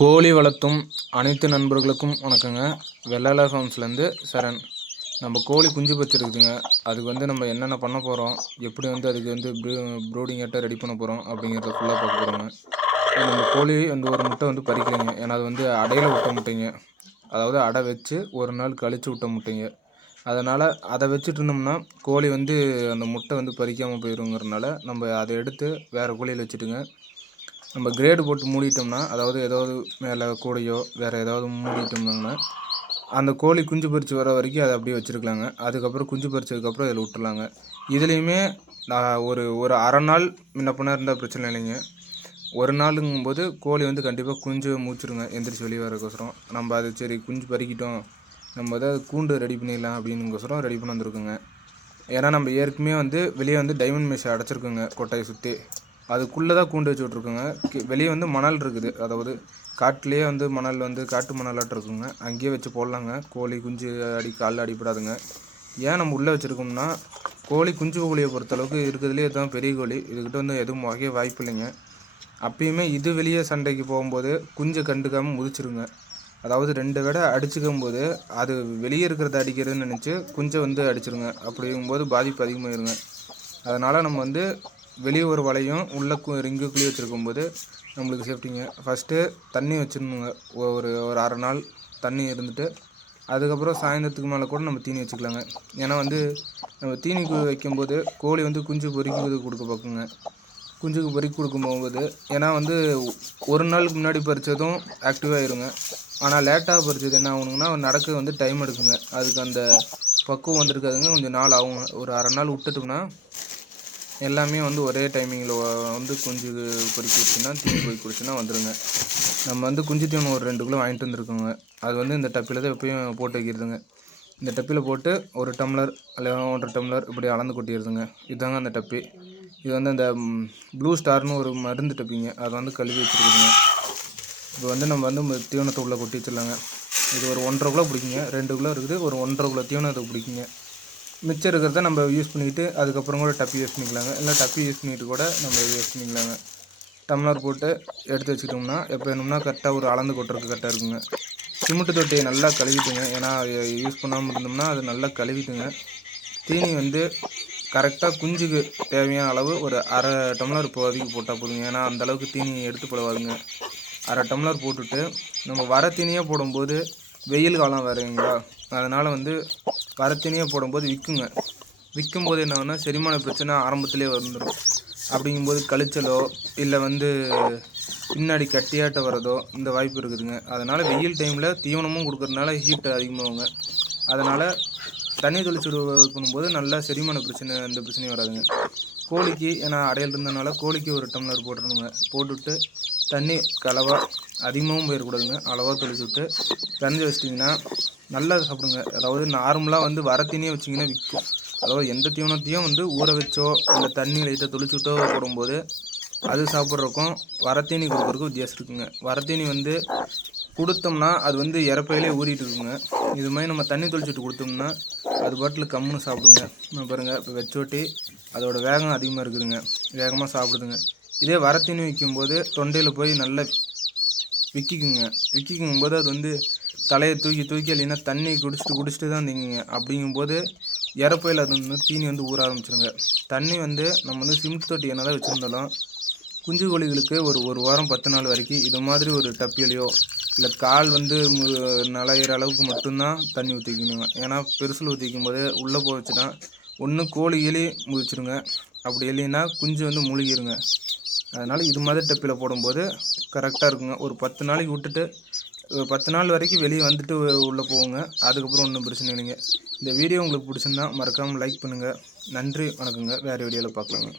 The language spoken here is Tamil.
கோழி வளர்த்தும் அனைத்து நண்பர்களுக்கும் வணக்கங்க. வெள்ளாள ஃபார்ம்ஸ்லேருந்து சரண். நம்ம கோழி குஞ்சு வச்சுருக்குதுங்க. அதுக்கு நம்ம என்னென்ன பண்ண போகிறோம், எப்படி அதுக்கு ப்ரூடிங் ஆட்ட ரெடி பண்ண போகிறோம் அப்படிங்கிறத ஃபுல்லாக பார்க்க போகிறோங்க. நம்ம கோழி ஒரு முட்டை பறிக்கலைங்க. ஏன்னா அது அடையில் விட்ட முட்டைங்க. அதாவது அடை வச்சு ஒரு நாள் கழித்து விட்ட முட்டைங்க. அதனால் அதை வச்சுட்டு இருந்தோம்னா கோழி அந்த முட்டை பறிக்காமல் போயிடுங்கிறதுனால நம்ம அதை எடுத்து வேறு கோழியில் வச்சுட்டுங்க. நம்ம கிரேடு போட்டு மூடிட்டோம்னா, அதாவது ஏதாவது மேலே கூடையோ வேறு ஏதாவது மூடிட்டோம்னா அந்த கோழி குஞ்சு பறித்து வர வரைக்கும் அதை அப்படியே வச்சுருக்கலாங்க. அதுக்கப்புறம் குஞ்சு பறிச்சதுக்கப்புறம் இதில் விட்டுர்லாங்க. இதுலேயுமே நான் ஒரு அரை நாள் முன்ன பின்ன இருந்தால் பிரச்சனை இல்லைங்க. ஒரு நாளுங்கும்போது கோழி கண்டிப்பாக குஞ்சு மூச்சுருங்க எந்திரிச்சு வெளியே வரக்கோசரம். நம்ம அது சரி குஞ்சு பறிக்கிட்டோம், நம்ம ஏதாவது கூண்டு ரெடி பண்ணிடலாம் அப்படின்னுக்கோசரம் ரெடி பண்ணி வந்திருக்குங்க. ஏன்னா நம்ம ஏற்கனவே வெளியே டைமண்ட் மெஷ் அடைச்சிருக்குங்க கொட்டையை சுற்றி. அதுக்குள்ளே தான் கூண்டு வச்சு விட்ருக்குங்க. வெளியே மணல் இருக்குது. அதாவது காட்டிலேயே மணல் காட்டு மணலாட்டு இருக்குங்க. அங்கேயே வச்சு போடலாங்க. கோழி குஞ்சு காலில் அடிப்படாதுங்க. ஏன் நம்ம உள்ளே வச்சுருக்கோம்னா, கோழி குஞ்சு கோழியை பொறுத்தளவுக்கு இருக்கிறதுலே தான் பெரிய கோழி. இதுக்கிட்ட எதுவும் வகைய வாய்ப்பு இல்லைங்க. அப்பயுமே இது வெளியே சண்டைக்கு போகும்போது குஞ்சை கண்டுக்காமல் முதிச்சிருங்க. அதாவது 2 விட அடிச்சுக்கும் போது அது வெளியே இருக்கிறத அடிக்கிறதுன்னு நினச்சி குஞ்சை அடிச்சிருங்க. அப்படிங்கும்போது பாதிப்பு அதிகமாகிருங்க. அதனால் நம்ம வெளியே ஒரு வலையும் உள்ளே ரிங்குக்குள்ளேயே வச்சுருக்கும்போது நம்மளுக்கு சேஃப்டிங்க. ஃபஸ்ட்டு தண்ணி வச்சிடணுங்க. ஒரு அரை நாள் தண்ணி இருந்துட்டு அதுக்கப்புறம் சாயந்தரத்துக்கு மேலே கூட நம்ம தீனி வச்சுக்கலாங்க. ஏன்னா நம்ம தீனி வைக்கும்போது கோழி குஞ்சு பொறிக்கு கொடுக்க பார்க்குங்க. குஞ்சுக்கு பொறிக்கு கொடுக்கும்போது ஏன்னா ஒரு நாளுக்கு முன்னாடி பறித்ததும் ஆக்டிவாகிருங்க. ஆனால் லேட்டாக பறித்தது என்ன ஆகணுங்கன்னா நடக்க டைம் எடுக்குங்க. அதுக்கு அந்த பக்குவம் வந்திருக்காதுங்க. கொஞ்சம் நாள் ஆகுங்க. ஒரு அரை நாள் விட்டுட்டோம்னா எல்லாமே ஒரே டைமிங்கில் குஞ்சு பொறிக்க வச்சுன்னா தீனி பொறிக்க குடிச்சுன்னா வந்துடுங்க. நம்ம குஞ்சு தீவனம் ஒரு 2 கிலோ வாங்கிட்டு வந்துருக்கோங்க. அது இந்த டப்பில் தான் எப்பயும் போட்டு வைக்கிறதுங்க. இந்த டப்பில் போட்டு 1 டம்ளர் இல்லை 1.5 டம்ளர் இப்படி அளந்து கொட்டிடுதுங்க. இதுதாங்க அந்த டப்பி. இது அந்த ப்ளூ ஸ்டார்னு ஒரு மருந்து டப்பிங்க. அதை கழுவி வச்சுருக்குதுங்க. இப்போ நம்ம தீவனத்தை உள்ளே கொட்டி வச்சிடலாங்க. இது ஒரு 1.5 கிலோ பிடிக்குங்க. 2 கிலோ இருக்குது. ஒரு 1.5 கிலோ தீவனத்தை பிடிக்குங்க. மிச்சம் இருக்கிறத நம்ம யூஸ் பண்ணிவிட்டு அதுக்கப்புறம் கூட டப்பி யூஸ் பண்ணிக்கலாங்க. இல்லை டப்பி யூஸ் பண்ணிவிட்டு கூட நம்ம யூஸ் பண்ணிக்கலாங்க. டம்ளர் போட்டு எடுத்து வச்சுக்கிட்டோம்னா எப்போ வேணும்னா கரெக்டாக ஒரு அளந்து கொட்டுறதுக்கு கரெக்டாக இருக்குங்க. சிமெண்ட்டு தொட்டியை நல்லா கழுவிட்டுங்க. ஏன்னா யூஸ் பண்ணாமல் இருந்தோம்னா அது நல்லா கழுவிட்டுங்க. தீனி கரெக்டாக குஞ்சுக்கு தேவையான அளவு ஒரு அரை டம்ளர் இப்போதைக்கு போட்டால் போதுங்க. ஏன்னா அந்தளவுக்கு தீனி எடுத்து போடுவாதுங்க. அரை டம்ளர் போட்டுட்டு நம்ம வர தீனியாக போடும்போது வெயில் காலம் வேறுங்களா, அதனால் வரத்தீனியாக போடும்போது விற்கும்போது என்னன்னா செரிமான பிரச்சனை ஆரம்பத்திலே வந்துடும். அப்படிங்கும்போது கழிச்சலோ இல்லை பின்னாடி கட்டியாட்ட வரதோ இந்த வாய்ப்பு இருக்குதுங்க. அதனால் வெயில் டைமில் தீவனமும் கொடுக்குறதுனால ஹீட் அதிகமாகுங்க. அதனால் தண்ணி தெளிச்சு வைக்கும்போது நல்லா செரிமான பிரச்சனை எந்த பிரச்சனையும் வராதுங்க. கோழிக்கு ஏன்னா அடையில் இருந்ததுனால கோழிக்கு ஒரு டம்ளர் போட்டுருணுங்க. போட்டுவிட்டு தண்ணி அளவாக அதிகமாகவும் போயிடக்கூடாதுங்க. அளவாக தெளிச்சு விட்டு கரைஞ்சி வச்சிட்டிங்கன்னா நல்லா சாப்பிடுங்க. அதாவது நார்மலாக வர தீனியை வச்சிங்கன்னா விற்கும். அதாவது எந்த தீவனத்தையும் ஊற வச்சோ இல்லை தண்ணி லைட்டாக தெளிச்சு விட்டோ போடும்போது அது சாப்பிட்றக்கும் வரத்தீனி கொடுக்குறதுக்கும் வித்தியாசம் இருக்குங்க. வரத்தீனி கொடுத்தோம்னா அது இறப்பையிலே ஊறிட்டு இருக்குங்க. இது மாதிரி நம்ம தண்ணி தெளிச்சுட்டு கொடுத்தோம்னா அது பாட்டில் கம்முன்னு சாப்பிடுங்க. பாருங்கள், இப்போ வச்சோட்டி அதோட வேகம் அதிகமாக இருக்குதுங்க. வேகமாக சாப்பிடுதுங்க. இதே வரத்தீனி வைக்கும்போது தொண்டையில் போய் நல்லா விற்கிக்கும்போது அது தலையை தூக்கி இல்லைன்னா தண்ணி குடிச்சிட்டு தான் திங்குங்க. அப்படிங்கும்போது இறப்பையில் அது தீனி ஊற ஆரம்பிச்சிருங்க. தண்ணி நம்ம சிமெண்ட் தொட்டி என்ன தான் வச்சுருந்தாலும் குஞ்சு கோழிகளுக்கு ஒரு வாரம் 10 நாள் வரைக்கும் இது மாதிரி ஒரு டப்பிலையோ இல்லை கால் நலையிற அளவுக்கு மட்டும்தான் தண்ணி ஊற்றிக்கணுங்க. ஏன்னா பெருசில் ஊற்றிக்கும் போது உள்ளே போச்சுன்னா ஒன்று கோழி எலி முதிச்சிருங்க. அப்படி இல்லைன்னா குஞ்சு முழுகிருங்க. அதனால் இது மாதிரி டப்பில் போடும்போது கரெக்டாக இருக்குங்க. ஒரு 10 நாளைக்கு விட்டுட்டு 10 நாள் வரைக்கும் வெளியே வந்துட்டு உள்ளே போவோங்க. அதுக்கப்புறம் ஒன்றும் பிரச்சனை இல்லைங்க. இந்த வீடியோ உங்களுக்கு பிடிச்சிருந்தா மறக்காமல் லைக் பண்ணுங்கள். நன்றி, வணக்கங்க. வேறு வீடியோவில் பார்க்கலாங்க.